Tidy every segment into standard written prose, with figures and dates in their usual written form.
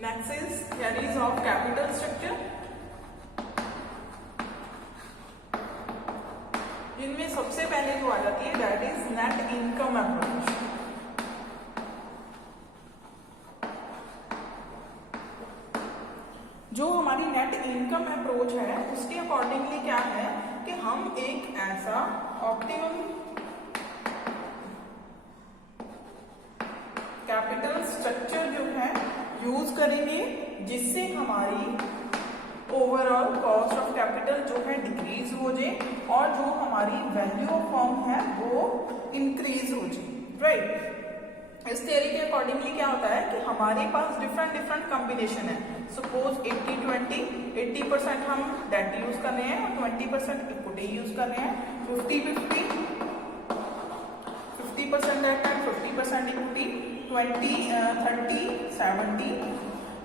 Next is theories of capital structure. इनमें सबसे पहले जो आ जाती है that is net income approach. जो हमारी नेट इनकम अप्रोच है उसके अकॉर्डिंगली क्या है कि हम एक ऐसा ऑप्टिमम कैपिटल स्ट्रक्चर जो है यूज करेंगे जिससे हमारी ओवरऑल कॉस्ट ऑफ कैपिटल जो है डिक्रीज हो जाए और जो हमारी वैल्यू ऑफ फर्म है वो इंक्रीज हो जाए, राइट। इस थियरी के अकॉर्डिंगली क्या होता है कि हमारे पास डिफरेंट कॉम्बिनेशन है। सपोज 80-20, 80% हम डेट यूज कर रहे हैं और 20% इक्विटी यूज कर रहे हैं, 50-50, 50% डेट एंड 50% इक्विटी, 20-30-70।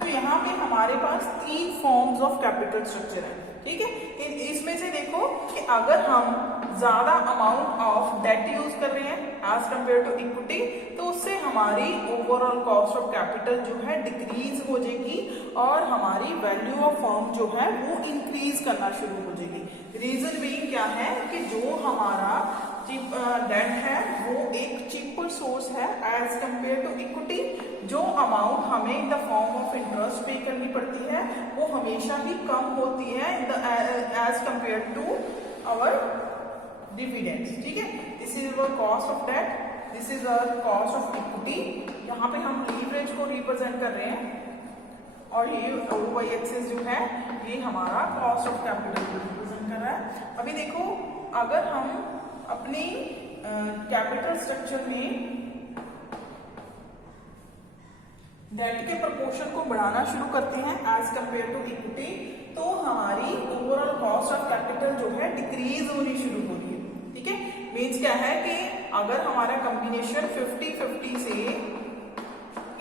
तो यहाँ पे हमारे पास 3 फॉर्म्स ऑफ कैपिटल स्ट्रक्चर है, ठीक है। इसमें से देखो कि अगर हम ज्यादा अमाउंट ऑफ डेट यूज कर रहे हैं एज कंपेयर टू इक्विटी तो उससे हमारी ओवरऑल कॉस्ट ऑफ कैपिटल जो है डिक्रीज हो जाएगी और हमारी वैल्यू ऑफ फर्म जो है वो इंक्रीज करना शुरू हो जाएगी। रीजन बीइंग क्या है कि जो हमारा डेट है वो एक चीपर सोर्स है एज कंपेयर टू इक्विटी। जो अमाउंट हमें in the form of interest पे करनी पड़ती है वो हमेशा ही कम होती है as compare to our dividends, ठीक है। This is our cost of debt, this is our cost of equity. यहाँ पे हम लीवरेज को रिप्रेजेंट कर रहे हैं और ये वाई एक्सिस जो है ये हमारा कॉस्ट ऑफ कैपिटल को रिप्रेजेंट कर रहा है। अभी देखो अगर हम अपनी कैपिटल स्ट्रक्चर में डेट के प्रोपोर्शन को बढ़ाना शुरू करते हैं एज कंपेयर टू इक्विटी तो हमारी ओवरऑल कॉस्ट ऑफ कैपिटल जो है डिक्रीज होनी शुरू हो रही है, ठीक है। मीन्स क्या है कि अगर हमारा कॉम्बिनेशन 50-50 से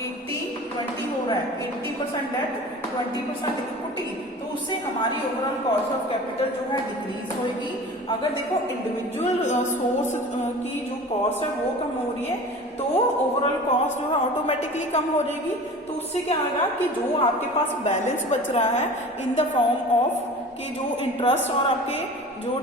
80-20 हो रहा है, 80% डेट 20% इक्विटी, तो उससे हमारी ओवरऑल कॉस्ट ऑफ कैपिटल जो है डिक्रीज होगी। अगर देखो इंडिविजुअल सोर्स की जो कॉस्ट है वो कम हो रही है तो ओवरऑल कॉस्ट जो है ऑटोमेटिकली कम हो जाएगी। तो उससे क्या होगा कि जो आपके पास बैलेंस बच रहा है इन द फॉर्म ऑफ कि जो इंटरेस्ट और आपके जो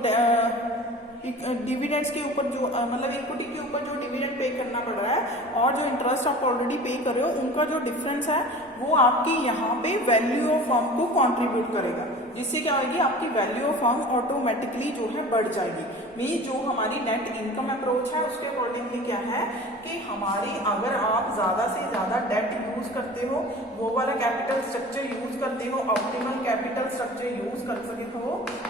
डिविडेंड्स के ऊपर जो मतलब इक्विटी के ऊपर जो डिविडेंड पे करना पड़ रहा है और जो इंटरेस्ट आप ऑलरेडी पे कर रहे हो उनका जो डिफरेंस है वो आपकी यहाँ पे वैल्यू ऑफ फर्म को कंट्रीब्यूट करेगा, जिससे क्या होगी आपकी वैल्यू ऑफ फर्म ऑटोमेटिकली जो है बढ़ जाएगी। मीन जो हमारी नेट इनकम अप्रोच है उसके अकॉर्डिंगली क्या है कि हमारी अगर आप ज्यादा से ज्यादा डेट यूज करते हो, वो वाला कैपिटल स्ट्रक्चर यूज करते हो, ऑप्टिमल कैपिटल स्ट्रक्चर यूज कर सके हो,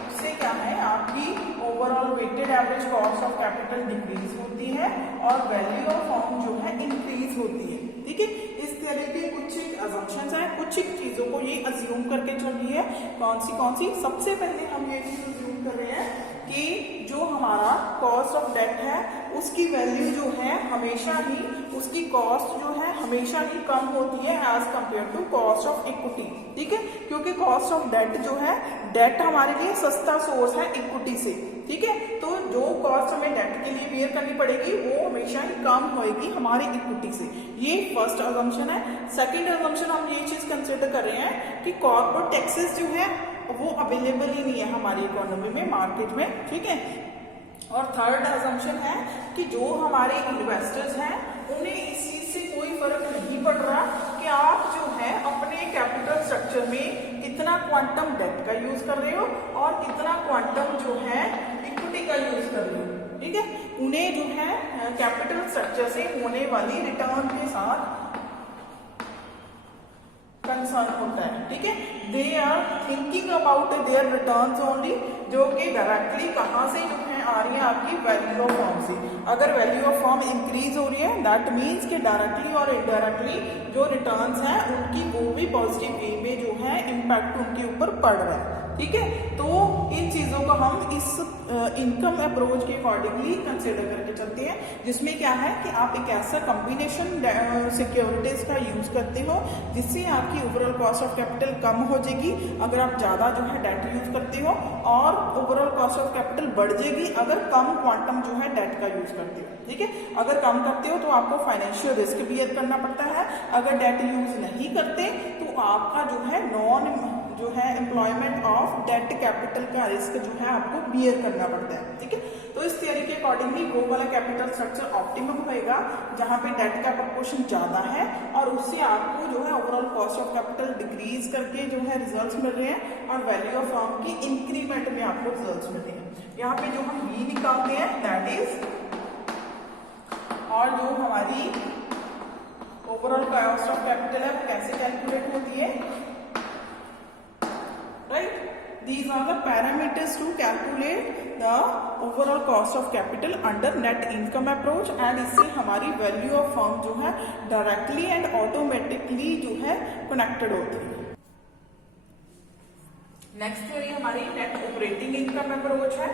उससे क्या है आपकी overall weighted average cost of capital decrease होती है और वैल्यू ऑफ फर्म जो है इंक्रीज होती है, ठीक है। इस तरह के कुछ एक असम्पशंस हैं, कुछ एक चीजों को ये अज्यूम करके चल रही है। कौन सी सबसे पहले हम ये चीज अज्यूम कर रहे हैं कि जो हमारा कॉस्ट ऑफ डेट है उसकी वैल्यू जो है हमेशा ही उसकी कॉस्ट जो है हमेशा ही कम होती है as compare to cost of equity, ठीक है। क्योंकि कॉस्ट ऑफ डेट जो है डेट हमारे लिए सस्ता सोर्स है इक्विटी से, ठीक है। तो जो कॉस्ट हमें डेट के लिए बेयर करनी पड़ेगी वो हमेशा ही कम होएगी हमारी इक्विटी से। ये फर्स्ट असम्पशन है। सेकंड असम्पशन हम ये चीज कंसिडर कर रहे हैं कि कॉर्पोरेट टैक्सेस जो है वो अवेलेबल ही नहीं है हमारी इकोनॉमी में, मार्केट में, ठीक है। और थर्ड असम्पशन है कि जो हमारे इन्वेस्टर्स हैं उन्हें इस चीज से कोई फर्क नहीं पड़ रहा कि आप जो है अपने कैपिटल स्ट्रक्चर में कितना क्वांटम डेट का यूज कर रहे हो और कितना क्वांटम जो है इक्विटी का यूज कर रहे हो, ठीक है। उन्हें जो है कैपिटल स्ट्रक्चर से होने वाली रिटर्न के साथ कंसर्न होता है, ठीक है। They are thinking about their returns only, जो कि डायरेक्टली कहाँ से जो है आ रही है आपकी वैल्यू ऑफ फर्म से। अगर वैल्यू ऑफ फर्म इंक्रीज हो रही है दैट मीन्स कि डायरेक्टली और इनडायरेक्टली जो रिटर्न्स हैं उनकी वो भी पॉजिटिव वे में जो है इम्पैक्ट उनके ऊपर पड़ रहा है। ठीक है। तो इन चीज़ों को हम इस इनकम अप्रोच के अकॉर्डिंगली कंसिडर करके चलते हैं, जिसमें क्या है कि आप एक ऐसा कॉम्बिनेशन सिक्योरिटीज का यूज करते हो जिससे आपकी ओवरऑल कॉस्ट ऑफ कैपिटल कम हो जाएगी अगर आप ज़्यादा जो है डेट यूज करते हो, और ओवरऑल कॉस्ट ऑफ कैपिटल बढ़ जाएगी अगर कम क्वांटम जो है डेट का यूज करते हो। ठीक है, अगर कम करते हो तो आपको फाइनेंशियल रिस्क बियर करना पड़ता है, अगर डेट यूज नहीं करते तो आपका जो है जो है एम्प्लॉयमेंट ऑफ डेट कैपिटल का रिस्क जो है आपको बियर करना पड़ता है। ठीक है, तो इस थियरी के अकॉर्डिंगली वो वाला कैपिटल स्ट्रक्चर ऑप्टिमम होएगा जहां पे डेट का प्रोपोर्शन ज्यादा है, और उससे आपको जो है overall cost of capital decrease करके जो है रिजल्ट्स मिल रहे हैं और वैल्यू ऑफ फर्म की इंक्रीमेंट में आपको रिजल्ट्स मिल रहे हैं। यहाँ पे जो हम बी निकालते हैं दैट इज, और जो हमारी ओवरऑल कॉस्ट ऑफ कैपिटल है वो कैसे कैलकुलेट होती है, right? These are the parameters to calculate the overall cost of capital under net income approach, and इससे हमारी value of firm जो है directly and automatically जो है connected होती है। नेक्स्ट थ्योरी हमारी नेट ऑपरेटिंग इनकम अप्रोच है।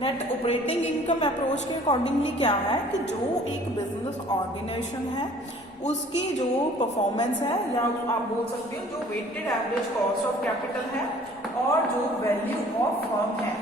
नेट ऑपरेटिंग इनकम अप्रोच के अकॉर्डिंगली क्या है कि जो एक बिजनेस ऑर्गेनाइजेशन है उसकी जो परफॉर्मेंस है, या आप बोल सकते हो जो weighted average cost of capital है और जो वैल्यू ऑफ फर्म है,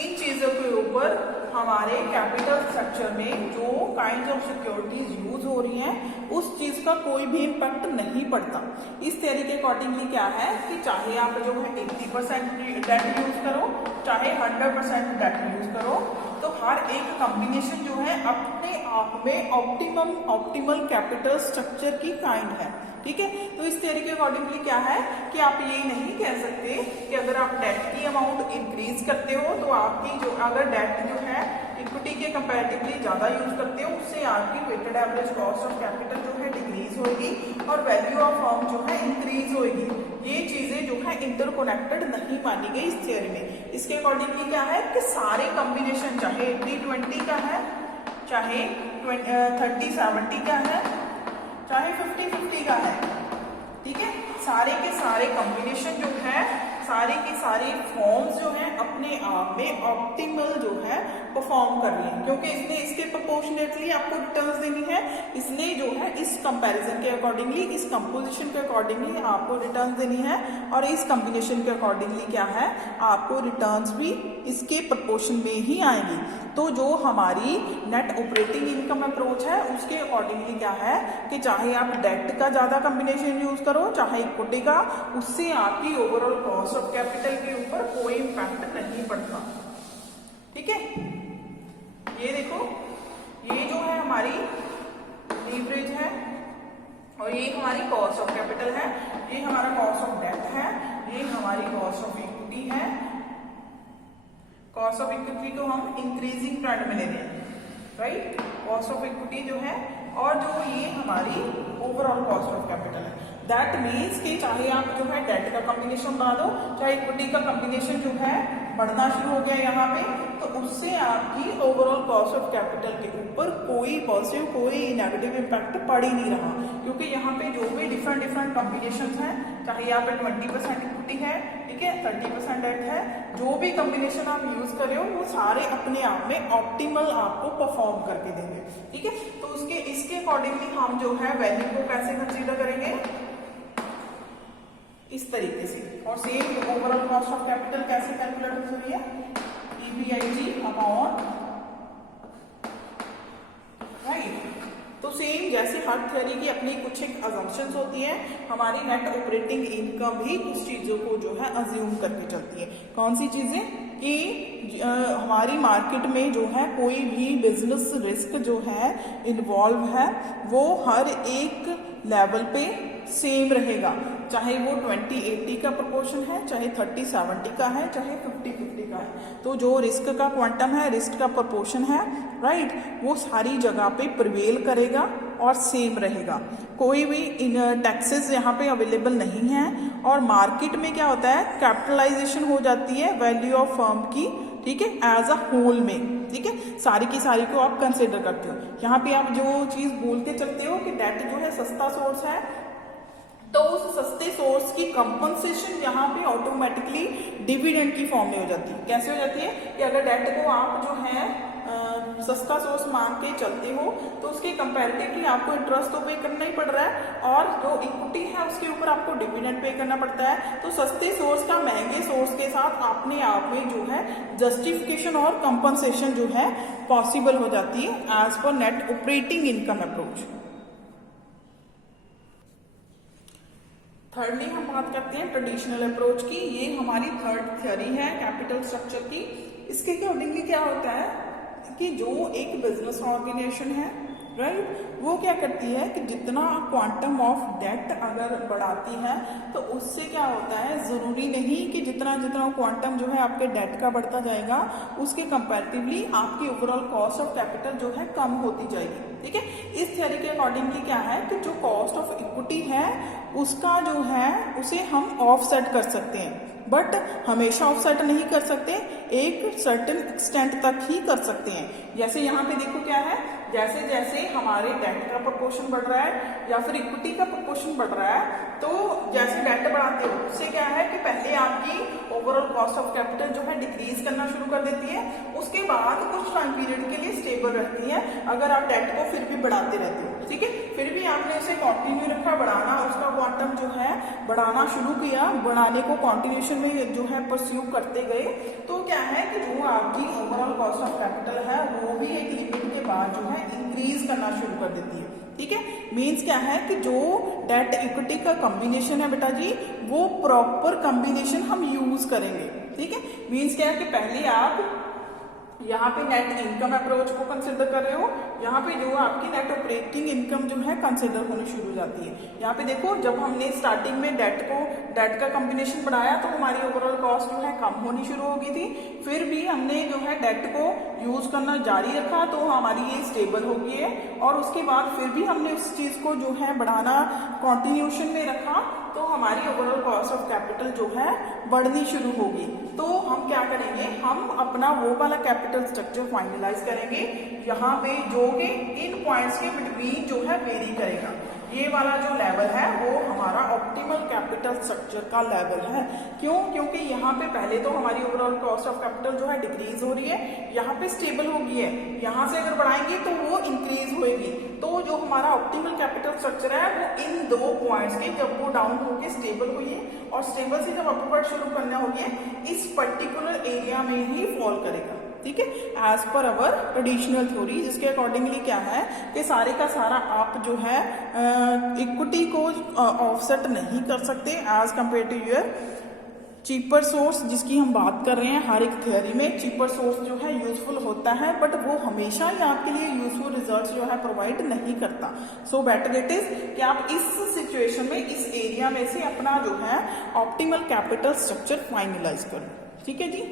इन चीजों के ऊपर हमारे कैपिटल स्ट्रक्चर में जो काइंड ऑफ सिक्योरिटीज यूज हो रही हैं उस चीज का कोई भी इम्पैक्ट नहीं पड़ता। इस थ्योरी के अकॉर्डिंगली क्या है कि चाहे आप जो है 80% डेट यूज करो चाहे 100% डेट यूज करो, तो हर एक कॉम्बिनेशन जो है अपने आप में ऑप्टिमल कैपिटल स्ट्रक्चर की काइंड है। ठीक है, तो इस थ्योरी के अकॉर्डिंगली क्या है कि आप ये नहीं कह सकते कि अगर आप डेट की अमाउंट इंक्रीज करते हो तो आपकी जो अगर डेट जो है इक्विटी के कंपैरेटिवली ज्यादा यूज करते हो उससे आपकी weighted average cost of capital जो है डिक्रीज होगी और वैल्यू ऑफ फर्म जो है इंक्रीज होगी। ये चीजें जो है इंटरकोनेक्टेड नहीं मानी गई इस थ्योरी में। इसके अकॉर्डिंगली क्या है कि सारे कॉम्बिनेशन चाहे 80-20 का है, चाहे 30-70 का है, चाहे 50-50 का है, ठीक है, सारे के सारे कॉम्बिनेशन जो है, सारे के सारे फॉर्म्स जो हैं अपने आप में ऑप्टिमल जो है परफॉर्म कर रही है, क्योंकि इसने इसके प्रोपोर्शनेटली आपको रिटर्न्स देनी है, इसलिए जो है इस कंपैरिजन के अकॉर्डिंगली, इस कंपोजिशन के अकॉर्डिंगली आपको रिटर्न्स देनी है, और इस कॉम्बिनेशन के अकॉर्डिंगली क्या है आपको रिटर्न्स भी इसके प्रोपोर्शन में ही आएंगी। तो जो हमारी नेट ऑपरेटिंग इनकम अप्रोच है उसके अकॉर्डिंगली क्या है कि चाहे आप डेट का ज्यादा कॉम्बिनेशन यूज करो चाहे इक्विटी का, उससे आपकी ओवरऑल कॉस्ट ऑफ कैपिटल के ऊपर कोई इम्पैक्ट नहीं पड़ता। ठीक है, ये देखो, ये जो है हमारी लीवरेज है और ये हमारी कॉस्ट ऑफ कैपिटल है, ये हमारा कॉस्ट ऑफ डेट है, ये हमारी कॉस्ट ऑफ इक्विटी है। कॉस्ट ऑफ इक्विटी को हम इंक्रीजिंग ट्रेंड में ले रहे हैं, राइट, कॉस्ट ऑफ इक्विटी जो है, और जो ये हमारी ओवरऑल कॉस्ट ऑफ कैपिटल है। दैट मीन्स कि चाहे आप जो है डेट का कॉम्बिनेशन बढ़ा दो चाहे इक्विटी का कॉम्बिनेशन जो है बढ़ना शुरू हो गया यहाँ पे, तो उससे आपकी ओवरऑल कॉस्ट ऑफ कैपिटल के ऊपर कोई पॉजिटिव कोई नेगेटिव इम्पैक्ट पड़ ही नहीं रहा, क्योंकि यहाँ पे जो भी डिफरेंट कॉम्बिनेशन हैं, चाहे यहाँ पे 20% इक्विटी है, ठीक है, 30% डेट है, जो भी कॉम्बिनेशन आप यूज कर रहे हो वो सारे अपने आप में ऑप्टिमल आपको परफॉर्म करके देंगे। ठीक है, तो इसके अकॉर्डिंगली हम जो है वैल्यू को कैसे कंसीडर करेंगे, इस तरीके से। और same overall cost of capital कैसे कैलकुलेट होती है, EBIT अपॉन, राइट। तो सेम जैसे हर थ्योरी की अपनी कुछ एक अजम्पशंस होती हैं, हमारी नेट ऑपरेटिंग इनकम भी कुछ चीजों को जो है अज्यूम करके चलती है। कौन सी चीजें कि हमारी मार्केट में जो है कोई भी बिजनेस रिस्क जो है इन्वॉल्व है वो हर एक लेवल पे सेम रहेगा, चाहे वो 20-80 का प्रोपोर्शन है, चाहे 30-70 का है, चाहे 50-50 का है। तो जो रिस्क का क्वांटम है, रिस्क का प्रोपोर्शन है, राइट, वो सारी जगह पे प्रिवेल करेगा और सेम रहेगा। कोई भी टैक्सेस यहाँ पे अवेलेबल नहीं है, और मार्केट में क्या होता है कैपिटलाइजेशन हो जाती है वैल्यू ऑफ फर्म की ठीक है, एज अ होल में, ठीक है, सारी की सारी को आप कंसिडर करते हो। यहाँ पे आप जो चीज बोलते चलते हो कि डेट जो है सस्ता सोर्स है, तो उस सस्ते सोर्स की कंपनसेशन यहाँ पे ऑटोमेटिकली डिविडेंड की फॉर्म में हो जाती है। कैसे हो जाती है कि अगर डेट को आप जो है सस्ता सोर्स मान के चलते हो तो उसके कंपैरेटिवली आपको इंटरेस्ट तो पे करना ही पड़ रहा है, और जो इक्विटी है उसके ऊपर आपको डिविडेंड पे करना पड़ता है। तो सस्ते सोर्स का महंगे सोर्स के साथ अपने आप में जो है जस्टिफिकेशन और कंपनसेशन जो है पॉसिबल हो जाती है एज पर net operating income approach. Thirdly हम बात करते हैं ट्रेडिशनल अप्रोच की। ये हमारी थर्ड थ्योरी है कैपिटल स्ट्रक्चर की। इसके अकॉर्डिंगली क्या होता है कि जो एक बिजनेस ऑर्गेनाइजेशन है, राइट, वो क्या करती है कि जितना क्वांटम ऑफ डेट अगर बढ़ाती है तो उससे क्या होता है, जरूरी नहीं कि जितना जितना क्वांटम जो है आपके डेट का बढ़ता जाएगा उसके कंपैरेटिवली आपकी ओवरऑल कॉस्ट ऑफ कैपिटल जो है कम होती जाएगी। ठीक है, इस थ्योरी के अकॉर्डिंगली क्या है कि जो कॉस्ट ऑफ इक्विटी है उसका जो है उसे हम ऑफसेट कर सकते हैं, बट हमेशा ऑफसेट नहीं कर सकते, एक सर्टेन एक्सटेंट तक ही कर सकते हैं। जैसे यहाँ पे देखो क्या है, जैसे जैसे हमारे डेट का प्रोपोर्शन बढ़ रहा है या फिर इक्विटी का प्रोपोर्शन बढ़ रहा है, तो जैसे डेट बढ़ाते हो उससे क्या है कि पहले आपकी ओवरऑल कॉस्ट ऑफ कैपिटल जो है डिक्रीज करना शुरू कर देती है, उसके बाद कुछ टाइम पीरियड के लिए स्टेबल रहती है अगर आप डेट को फिर भी बढ़ाते रहते हो। ठीक है, फिर भी आपने उसे कंटिन्यू रखा बढ़ाना, उसका क्वांटम जो है बढ़ाना शुरू किया, बढ़ाने को कॉन्टिन्यूशन में जो है परस्यू करते गए, तो क्या है कि जो आपकी ओवरऑल कॉस्ट ऑफ कैपिटल है वो भी एक लिमिट के बाद जो है इंक्रीज करना शुरू कर देती है। ठीक है, मीन्स क्या है कि जो डेट इक्विटी का कॉम्बिनेशन है बेटा जी, वो प्रॉपर कॉम्बिनेशन हम यूज करेंगे। ठीक है, मीन्स क्या है कि पहले आप यहाँ पे नेट इनकम अप्रोच को कंसिडर कर रहे हो, यहाँ पे जो आपकी नेट ऑपरेटिंग इनकम जो है कंसिडर होनी शुरू हो जाती है। यहाँ पे देखो, जब हमने स्टार्टिंग में डेट का कॉम्बिनेशन बढ़ाया तो हमारी ओवरऑल कॉस्ट जो है कम होनी शुरू हो गई थी, फिर भी हमने जो है डेट को यूज करना जारी रखा तो हमारी ये स्टेबल हो गई है, और उसके बाद फिर भी हमने उस चीज को जो है बढ़ाना कॉन्टिन्यूशन में रखा तो हमारी ओवरऑल कॉस्ट ऑफ कैपिटल जो है बढ़नी शुरू होगी। तो हम क्या करेंगे, हम अपना वो वाला कैपिटल स्ट्रक्चर फाइनलाइज करेंगे, यहाँ पे जो कि इन पॉइंट्स के बिटवीन जो है वेरी करेगा। ये वाला जो लेवल है वो हमारा ऑप्टिमल कैपिटल स्ट्रक्चर का लेवल है। क्यों? क्योंकि यहाँ पे पहले तो हमारी ओवरऑल कॉस्ट ऑफ कैपिटल जो है डिक्रीज हो रही है, यहाँ पे स्टेबल हो गई है, यहाँ से अगर बढ़ाएंगे तो वो इंक्रीज होएगी। तो जो हमारा ऑप्टिमल कैपिटल स्ट्रक्चर है वो इन दो पॉइंट्स के, जब वो डाउन होके स्टेबल हुई है और स्टेबल से जब अपवर्ड शुरू करना होगी, इस पर्टिकुलर एरिया में ही फॉल करेगा। ठीक है, एज पर अवर ट्रेडिशनल थ्योरी, जिसके अकॉर्डिंगली क्या है कि सारे का सारा आप जो है इक्विटी को ऑफसेट नहीं कर सकते as compare to your cheaper source, जिसकी हम बात कर रहे हैं। हर एक थ्योरी में चीपर सोर्स जो है यूजफुल होता है, बट वो हमेशा ही आपके लिए यूजफुल रिजल्ट्स जो है प्रोवाइड नहीं करता। सो बेटर इट इज कि आप इस सिचुएशन में, इस एरिया में से अपना जो है ऑप्टिमल कैपिटल स्ट्रक्चर फाइनलाइज करो। ठीक है जी।